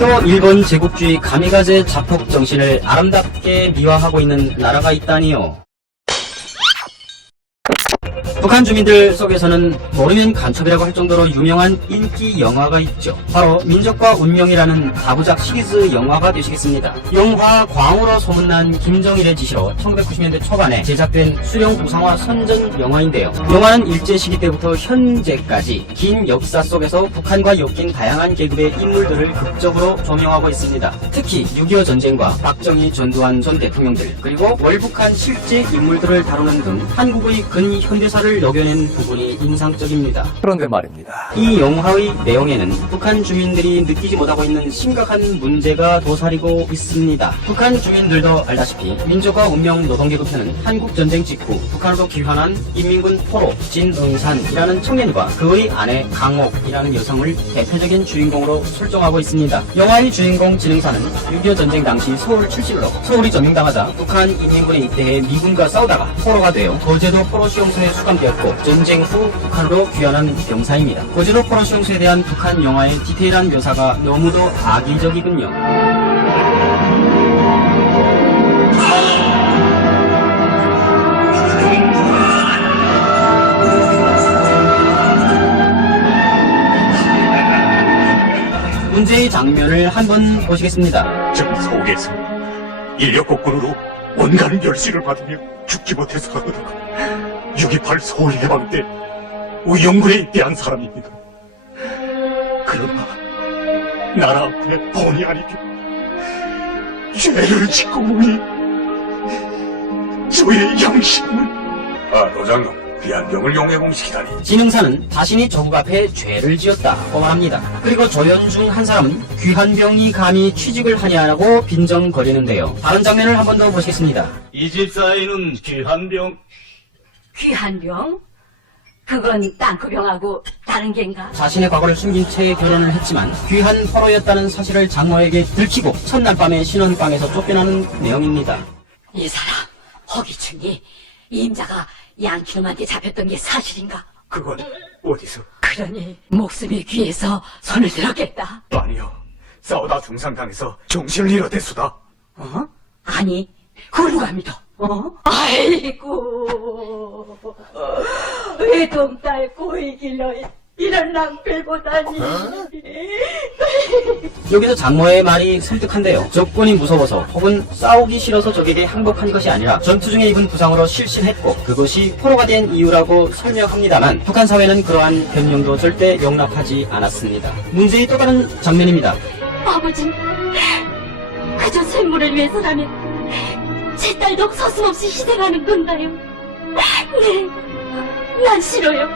또 일본 제국주의 가미가제 자폭 정신을 아름답게 미화하고 있는 나라가 있다니요. 북한 주민들 속에서는 모르면 간첩이라고 할 정도로 유명한 인기 영화가 있죠. 바로 민족과 운명이라는 다부작 시리즈 영화가 되시겠습니다. 영화 광으로 소문난 김정일의 지시로 1990년대 초반에 제작된 수령 우상화 선전 영화인데요. 영화는 일제시기 때부터 현재까지 긴 역사 속에서 북한과 엮인 다양한 계급의 인물들을 극적으로 조명하고 있습니다. 특히 6.25 전쟁과 박정희, 전두환 전 대통령들, 그리고 월북한 실제 인물들을 다루는 등 한국의 근현대사를 녹여낸 부분이 인상적입니다. 그런데 말입니다. 이 영화의 내용에는 북한 주민들이 느끼지 못하고 있는 심각한 문제가 도사리고 있습니다. 북한 주민들도 알다시피 민족과 운명 노동계급편은 한국전쟁 직후 북한으로 귀환한 인민군 포로 진응산이라는 청년과 그의 아내 강옥이라는 여성을 대표적인 주인공으로 설정하고 있습니다. 영화의 주인공 진응산은 6.25 전쟁 당시 서울 출신으로 서울이 점령당하자 북한 인민군에 입대해 미군과 싸우다가 포로가 되어 거제도 포로수용소에 수감되었고 전쟁 후 북한으로 귀환한 병사입니다. 거제도 포로수용소에 대한 북한 영화의 디테일한 묘사가 너무도 악의적이군요. 문제의 장면을 한번 보시겠습니다. 저 속에서 인력거꾼으로 온갖 멸시를 받으며 죽지 못해서 하거든요. 6.28 서울 해방 때 의용군에 입대한 사람입니다. 그러나 나라 앞에 본의 아니게 죄를 짓고 보니 저의 양심은 도장님, 귀한 병을 용해 공시키다니. 진흥사는 자신이 조국 앞에 죄를 지었다고 말합니다. 그리고 조연 중 한 사람은 귀한 병이 감히 취직을 하냐라고 빈정거리는데요. 다른 장면을 한 번 더 보시겠습니다. 이 집사이는 귀한 병. 귀한 병? 그건 땅크병하고 다른 겐가? 자신의 과거를 숨긴 채 결혼을 했지만 귀한 포로였다는 사실을 장모에게 들키고 첫날 밤에 신혼방에서 쫓겨나는 내용입니다. 이 사람 허기충이 임자가 양키놈한테 잡혔던 게 사실인가? 그건 어디서? 그러니 목숨이 귀해서 손을 들었겠다. 아니요. 싸우다 중상당해서 정신을 잃어댔수다. 어? 아니, 그걸 누가 믿어? 어? 아이고, 외동딸 꼬이길러 이런 낭패 보다니. 여기서 장모의 말이 섬뜩한데요. 적군이 무서워서 혹은 싸우기 싫어서 적에게 항복한 것이 아니라 전투 중에 입은 부상으로 실신했고 그것이 포로가 된 이유라고 설명합니다만 북한 사회는 그러한 변명도 절대 용납하지 않았습니다. 문제의 또 다른 장면입니다. 아버지, 그저 샘물을 위해서라면 제 딸도 서슴없이 희생하는 건가요? 네, 난 싫어요.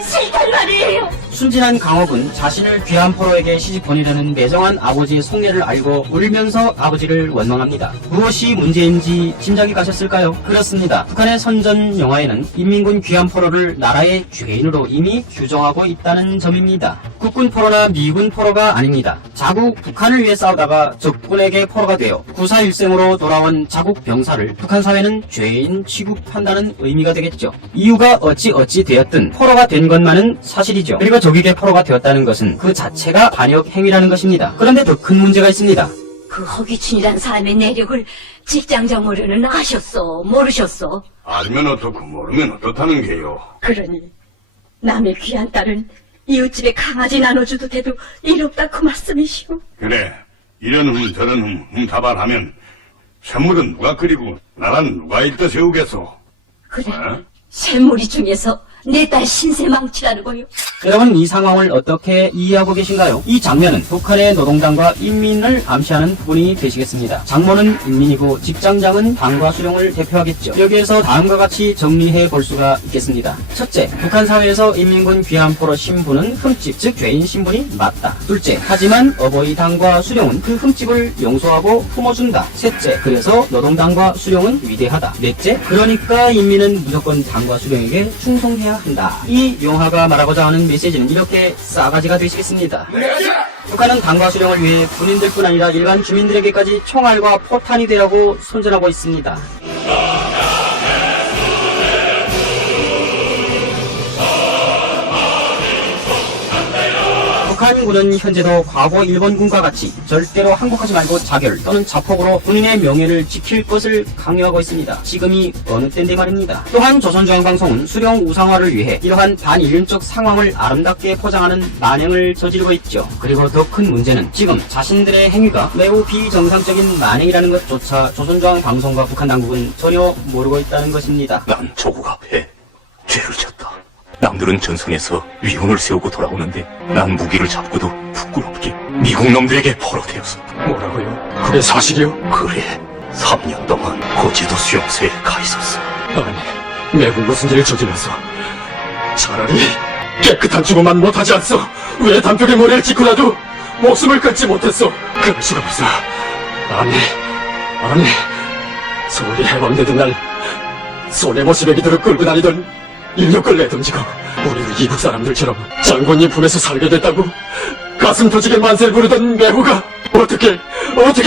싫단 말이에요. 순진한 강옥은 자신을 귀한 포로에게 시집 보내려는 매정한 아버지의 속내를 알고 울면서 아버지를 원망합니다. 무엇이 문제인지 짐작이 가셨을까요? 그렇습니다. 북한의 선전 영화에는 인민군 귀한 포로를 나라의 죄인으로 이미 규정하고 있다는 점입니다. 국군 포로나 미군 포로가 아닙니다. 자국 북한을 위해 싸우다가 적군에게 포로가 되어 구사일생으로 돌아온 자국 병사를 북한 사회는 죄인 취급한다는 의미가 되겠죠. 이유가 어찌 되었든 포로가 된 것만은 사실이죠. 그리고 적에게 포로가 되었다는 것은 그 자체가 반역 행위라는 것입니다. 그런데 더 큰 문제가 있습니다. 그 허기춘이란 사람의 내력을 직장정어른은 아셨어? 모르셨어? 알면 어떻고 모르면 어떻다는 게요. 그러니 남의 귀한 딸은 이웃집에 강아지 나눠주도 돼도 이롭다 그 말씀이시오. 그래, 이런 저런 다발하면 선물은 누가 끓이고 나라는 누가 일떠 세우겠소. 그래, 어? 샘물이 중에서 내 딸 신세 망치라는 거요. 여러분 이 상황을 어떻게 이해하고 계신가요? 이 장면은 북한의 노동당과 인민을 암시하는 부분이 되시겠습니다. 장모는 인민이고 직장장은 당과 수령을 대표하겠죠. 여기에서 다음과 같이 정리해 볼 수가 있겠습니다. 첫째, 북한 사회에서 인민군 귀한 포로 신분은 흠집, 즉 죄인 신분이 맞다. 둘째, 하지만 어버이 당과 수령은 그 흠집을 용서하고 품어준다. 셋째, 그래서 노동당과 수령은 위대하다. 넷째, 그러니까 인민은 무조건 당과 수령에게 충성해야 한다. 이 영화가 말하고자 하는 메시지는 이렇게 싸가지가 되시겠습니다. 북한은 당과 수령을 위해 군인들뿐 아니라 일반 주민들에게까지 총알과 포탄이 되라고 선전하고 있습니다. 북한군은 현재도 과거 일본군과 같이 절대로 항복하지 말고 자결 또는 자폭으로 군인의 명예를 지킬 것을 강요하고 있습니다. 지금이 어느 때인데 말입니다. 또한 조선중앙방송은 수령 우상화를 위해 이러한 반일륜적 상황을 아름답게 포장하는 만행을 저지르고 있죠. 그리고 더 큰 문제는 지금 자신들의 행위가 매우 비정상적인 만행이라는 것조차 조선중앙방송과 북한 당국은 전혀 모르고 있다는 것입니다. 난 조국 앞에 죄를 졌다. 남들은 전선에서 위훈을 세우고 돌아오는데 난 무기를 잡고도 부끄럽게 미국 놈들에게 포로되었어. 뭐라고요? 그게 사실이요? 그래, 3년 동안 거제도 수용소에 가 있었어. 아니, 매국 무슨 일을 저질러서 차라리 깨끗한 죽음만 못하지 않소. 왜 담벼락에 머리를 찍고라도 목숨을 끊지 못했어. 그럴 수가 없어. 아니, 서울이 해방되던 날 손에 모시베기들을 끌고 다니던 인력을 내던지고 우리도 이국 사람들처럼 장군님 품에서 살게 됐다고 가슴 터지게 만세를 부르던 매후가 어떻게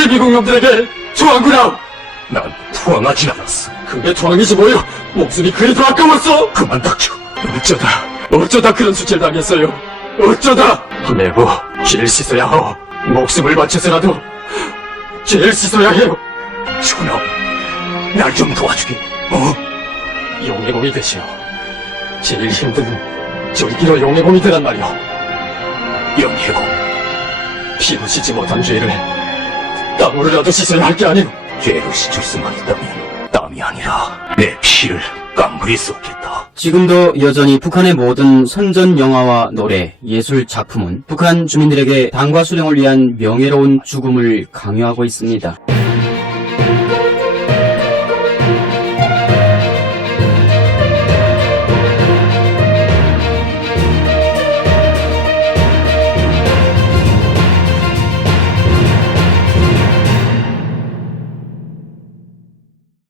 미국 놈들에게 투항구나. 난 투항하지 않았어. 그게 투항이지 뭐요. 목숨이 그리도 아까웠어. 그만 닥쳐. 어쩌다 그런 수치를 당했어요. 어쩌다. 매부 죄를 씻어야 하오. 목숨을 바쳐서라도 죄를 씻어야 해요. 준호, 날 좀 도와주게. 용해공이 되시오. 제일 힘든 절기로 용해공이 되란 말이오. 영해공, 피로 씻지 못한 죄를 땀으로라도 씻어야 할 게 아니오. 죄를 씻을 수만 있다면 땀이 아니라 내 피를 깡그릴 수 없겠다. 지금도 여전히 북한의 모든 선전 영화와 노래, 예술 작품은 북한 주민들에게 당과 수령을 위한 명예로운 죽음을 강요하고 있습니다.